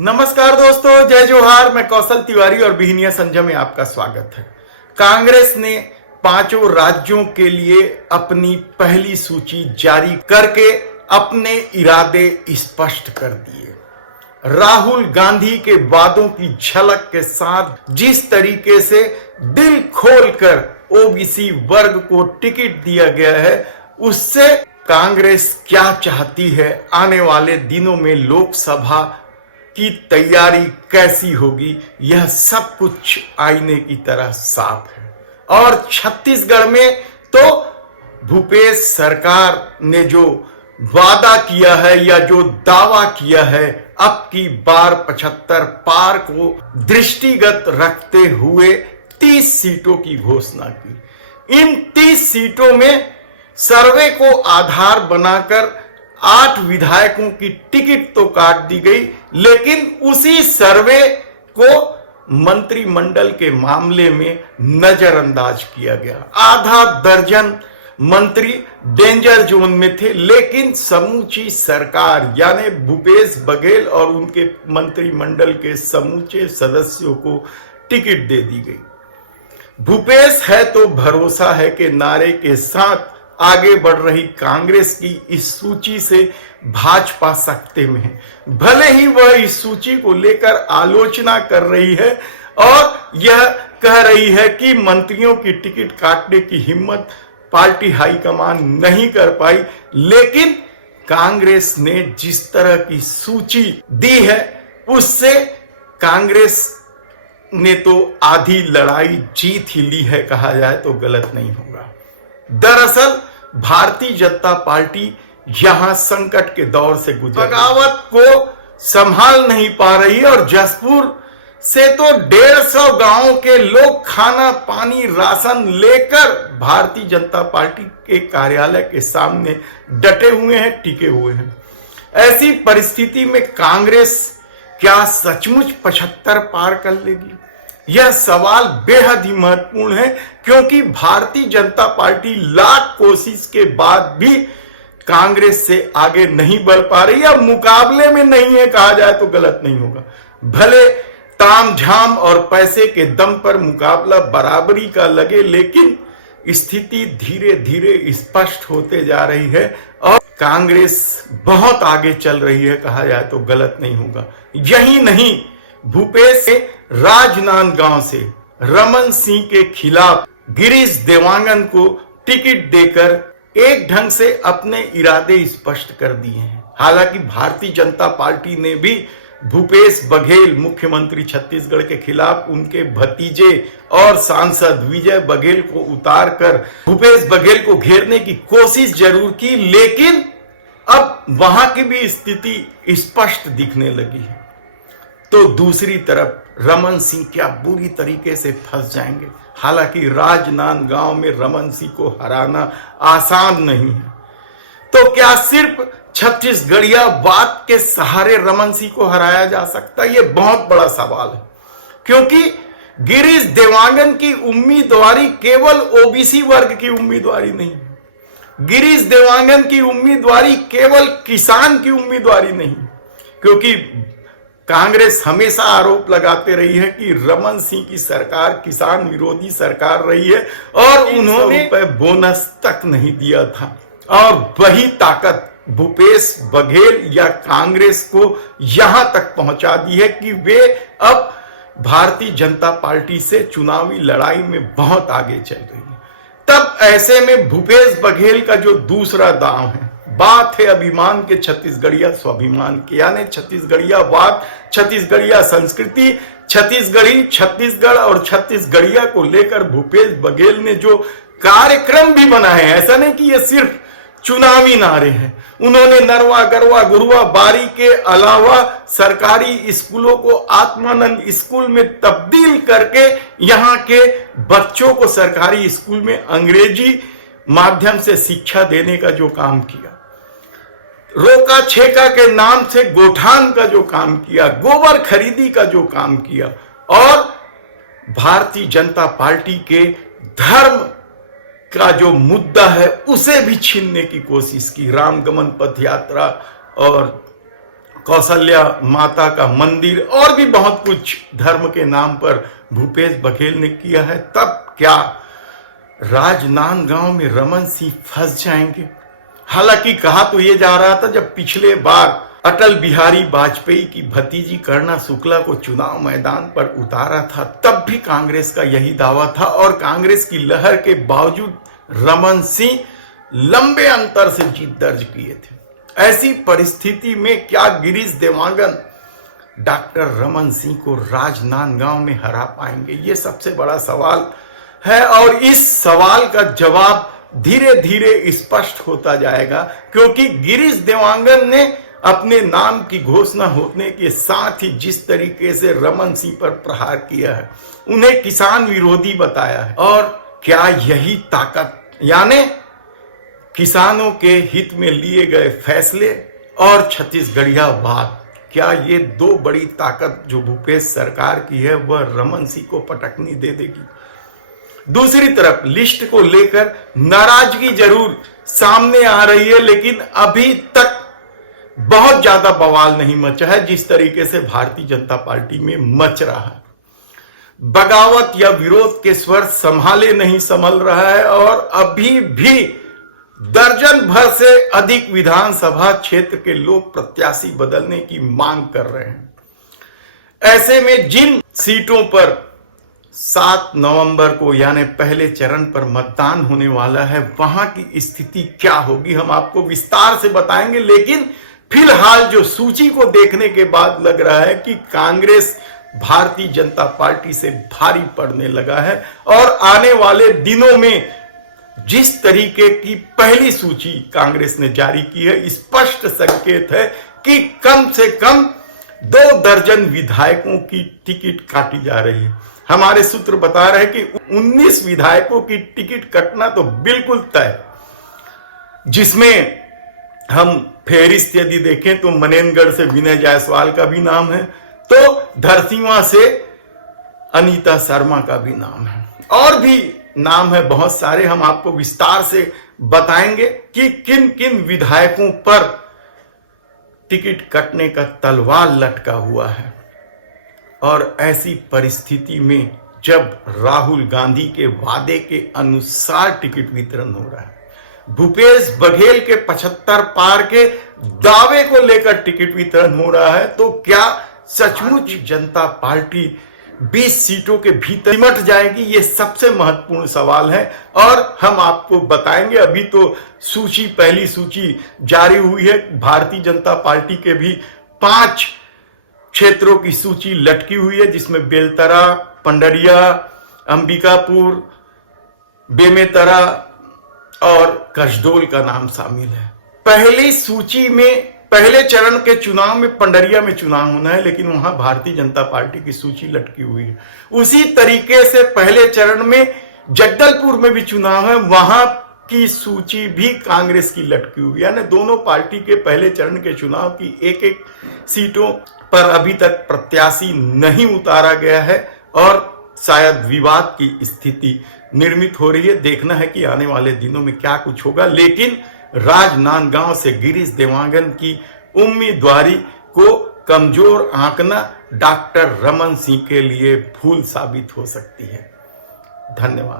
नमस्कार दोस्तों, जय जोहार। मैं कौशल तिवारी और बिहनिया संजय में आपका स्वागत है। कांग्रेस ने 5 राज्यों के लिए अपनी पहली सूची जारी करके अपने इरादे स्पष्ट कर दिए। राहुल गांधी के वादों की झलक के साथ जिस तरीके से दिल खोलकर ओबीसी वर्ग को टिकट दिया गया है, उससे कांग्रेस क्या चाहती है, आने वाले दिनों में लोकसभा की तैयारी कैसी होगी, यह सब कुछ आईने की तरह साफ है। और छत्तीसगढ़ में तो भूपेश सरकार ने जो वादा किया है या जो दावा किया है, अब की बार 75 पार को दृष्टिगत रखते हुए 30 सीटों की घोषणा की। इन 30 सीटों में सर्वे को आधार बनाकर 8 विधायकों की टिकट तो काट दी गई, लेकिन उसी सर्वे को मंत्रिमंडल के मामले में नजरअंदाज किया गया। आधा दर्जन मंत्री डेंजर जोन में थे, लेकिन समूची सरकार यानी भूपेश बघेल और उनके मंत्रिमंडल के समूचे सदस्यों को टिकट दे दी गई। भूपेश है तो भरोसा है के नारे के साथ आगे बढ़ रही कांग्रेस की इस सूची से भाजपा सकते में है। भले ही वह इस सूची को लेकर आलोचना कर रही है और यह कह रही है कि मंत्रियों की टिकट काटने की हिम्मत पार्टी हाईकमान नहीं कर पाई, लेकिन कांग्रेस ने जिस तरह की सूची दी है, उससे कांग्रेस ने तो आधी लड़ाई जीत ही ली है, कहा जाए तो गलत नहीं होगा। दरअसल भारतीय जनता पार्टी यहां संकट के दौर से गुजर बगावत को संभाल नहीं पा रही है और जसपुर से तो 150 गांवों के लोग खाना पानी राशन लेकर भारतीय जनता पार्टी के कार्यालय के सामने डटे हुए हैं, टिके हुए हैं। ऐसी परिस्थिति में कांग्रेस क्या सचमुच 75 पार कर लेगी? यह सवाल बेहद ही महत्वपूर्ण है, क्योंकि भारतीय जनता पार्टी लाख कोशिश के बाद भी कांग्रेस से आगे नहीं बढ़ पा रही है। मुकाबले में नहीं है, कहा जाए तो गलत नहीं होगा। भले तामझाम और पैसे के दम पर मुकाबला बराबरी का लगे, लेकिन स्थिति धीरे धीरे स्पष्ट होते जा रही है और कांग्रेस बहुत आगे चल रही है, कहा जाए तो गलत नहीं होगा। यही नहीं, भूपेश से राजनांदगांव से रमन सिंह के खिलाफ गिरीश देवांगन को टिकट देकर एक ढंग से अपने इरादे स्पष्ट कर दिए हैं। हालांकि भारतीय जनता पार्टी ने भी भूपेश बघेल मुख्यमंत्री छत्तीसगढ़ के खिलाफ उनके भतीजे और सांसद विजय बघेल को उतारकर भूपेश बघेल को घेरने की कोशिश जरूर की, लेकिन अब वहां की भी स्थिति स्पष्ट दिखने लगी है। तो दूसरी तरफ रमन सिंह क्या बुरी तरीके से फंस जाएंगे। हालांकि राजनांदगांव में रमन सिंह को हराना आसान नहीं है। तो क्या सिर्फ छत्तीसगढ़िया वाद के सहारे रमन सिंह को हराया जा सकता है? यह बहुत बड़ा सवाल है, क्योंकि गिरीश देवांगन की उम्मीदवारी केवल ओबीसी वर्ग की उम्मीदवारी नहीं, गिरीश देवांगन की उम्मीदवारी केवल किसान की उम्मीदवारी नहीं, क्योंकि कांग्रेस हमेशा आरोप लगाते रही है कि रमन सिंह की सरकार किसान विरोधी सरकार रही है और उन्होंने बोनस तक नहीं दिया था। और वही ताकत भूपेश बघेल या कांग्रेस को यहां तक पहुंचा दी है कि वे अब भारतीय जनता पार्टी से चुनावी लड़ाई में बहुत आगे चल रही है। तब ऐसे में भूपेश बघेल का जो दूसरा दांव है, बात है अभिमान के छत्तीसगढ़िया स्वाभिमान के, यानी छत्तीसगढ़िया वाद, छत्तीसगढ़िया संस्कृति, छत्तीसगढ़ी, छत्तीसगढ़ और छत्तीसगढ़िया को लेकर भूपेश बघेल ने जो कार्यक्रम भी बनाए हैं, ऐसा नहीं कि ये सिर्फ चुनावी नारे हैं। उन्होंने नरवा गरवा गुरुआ बारी के अलावा सरकारी स्कूलों को आत्मानंद स्कूल में तब्दील करके यहाँ के बच्चों को सरकारी स्कूल में अंग्रेजी माध्यम से शिक्षा देने का जो काम किया, रोका छेका के नाम से गोठान का जो काम किया, गोबर खरीदी का जो काम किया, और भारतीय जनता पार्टी के धर्म का जो मुद्दा है उसे भी छीनने की कोशिश की। रामगमन पथ यात्रा और कौशल्या माता का मंदिर और भी बहुत कुछ धर्म के नाम पर भूपेश बघेल ने किया है, तब क्या राजनांदगांव में रमन सिंह फंस जाएंगे? हालांकि कहा तो ये जा रहा था, जब पिछले बार अटल बिहारी वाजपेयी की भतीजी करुणा शुक्ला को चुनाव मैदान पर उतारा था, तब भी कांग्रेस का यही दावा था और कांग्रेस की लहर के बावजूद रमन सिंह लंबे अंतर से जीत दर्ज किए थे। ऐसी परिस्थिति में क्या गिरीश देवांगन डॉक्टर रमन सिंह को राजनांदगांव में हरा पाएंगे? ये सबसे बड़ा सवाल है और इस सवाल का जवाब धीरे धीरे स्पष्ट होता जाएगा, क्योंकि गिरीश देवांगन ने अपने नाम की घोषणा होने के साथ ही जिस तरीके से रमन सिंह पर प्रहार किया है, उन्हें किसान विरोधी बताया है। और क्या यही ताकत, यानी किसानों के हित में लिए गए फैसले और छत्तीसगढ़िया वाद, क्या ये दो बड़ी ताकत जो भूपेश सरकार की है वह रमन सिंह को पटकनी दे देगी? दूसरी तरफ लिस्ट को लेकर नाराजगी जरूर सामने आ रही है, लेकिन अभी तक बहुत ज्यादा बवाल नहीं मचा है जिस तरीके से भारतीय जनता पार्टी में मच रहा है। बगावत या विरोध के स्वर संभाले नहीं संभल रहा है और अभी भी दर्जन भर से अधिक विधानसभा क्षेत्र के लोग प्रत्याशी बदलने की मांग कर रहे हैं। ऐसे में जिन सीटों पर 7 नवंबर को यानी पहले चरण पर मतदान होने वाला है, वहां की स्थिति क्या होगी हम आपको विस्तार से बताएंगे। लेकिन फिलहाल जो सूची को देखने के बाद लग रहा है कि कांग्रेस भारतीय जनता पार्टी से भारी पड़ने लगा है और आने वाले दिनों में जिस तरीके की पहली सूची कांग्रेस ने जारी की है, स्पष्ट संकेत है कि कम से कम 2 दर्जन विधायकों की टिकट काटी जा रही है। हमारे सूत्र बता रहे हैं कि 19 विधायकों की टिकट कटना तो बिल्कुल तय, जिसमें हम फेरिस्त यदि देखें तो मनेनगढ़ से विनय जायसवाल का भी नाम है, तो धरसींवा से अनीता शर्मा का भी नाम है और भी नाम है बहुत सारे। हम आपको विस्तार से बताएंगे कि किन किन विधायकों पर टिकट कटने का तलवार लटका हुआ है। और ऐसी परिस्थिति में जब राहुल गांधी के वादे के अनुसार टिकट वितरण हो रहा है, भूपेश बघेल के 75 पार के दावे को लेकर टिकट वितरण हो रहा है, तो क्या सचमुच जनता पार्टी 20 सीटों के भीतर सिमट जाएगी? ये सबसे महत्वपूर्ण सवाल है और हम आपको बताएंगे। अभी तो पहली सूची जारी हुई है, भारतीय जनता पार्टी के भी 5 क्षेत्रों की सूची लटकी हुई है, जिसमें बेलतरा, पंडरिया, अंबिकापुर, बेमेतरा और कसडोल का नाम शामिल है। पहली सूची में पहले चरण के चुनाव में पंडरिया में चुनाव होना है, लेकिन वहां भारतीय जनता पार्टी की सूची लटकी हुई है। उसी तरीके से पहले चरण में जगदलपुर में भी चुनाव है, वहां की सूची भी कांग्रेस की लटकी हुई है। यानी दोनों पार्टी के पहले चरण के चुनाव की एक सीटों पर अभी तक प्रत्याशी नहीं उतारा गया है और शायद विवाद की स्थिति निर्मित हो रही है। देखना है कि आने वाले दिनों में क्या कुछ होगा, लेकिन राजनांदगांव से गिरीश देवांगन की उम्मीदवारी को कमजोर आंकना डॉक्टर रमन सिंह के लिए भूल साबित हो सकती है। धन्यवाद।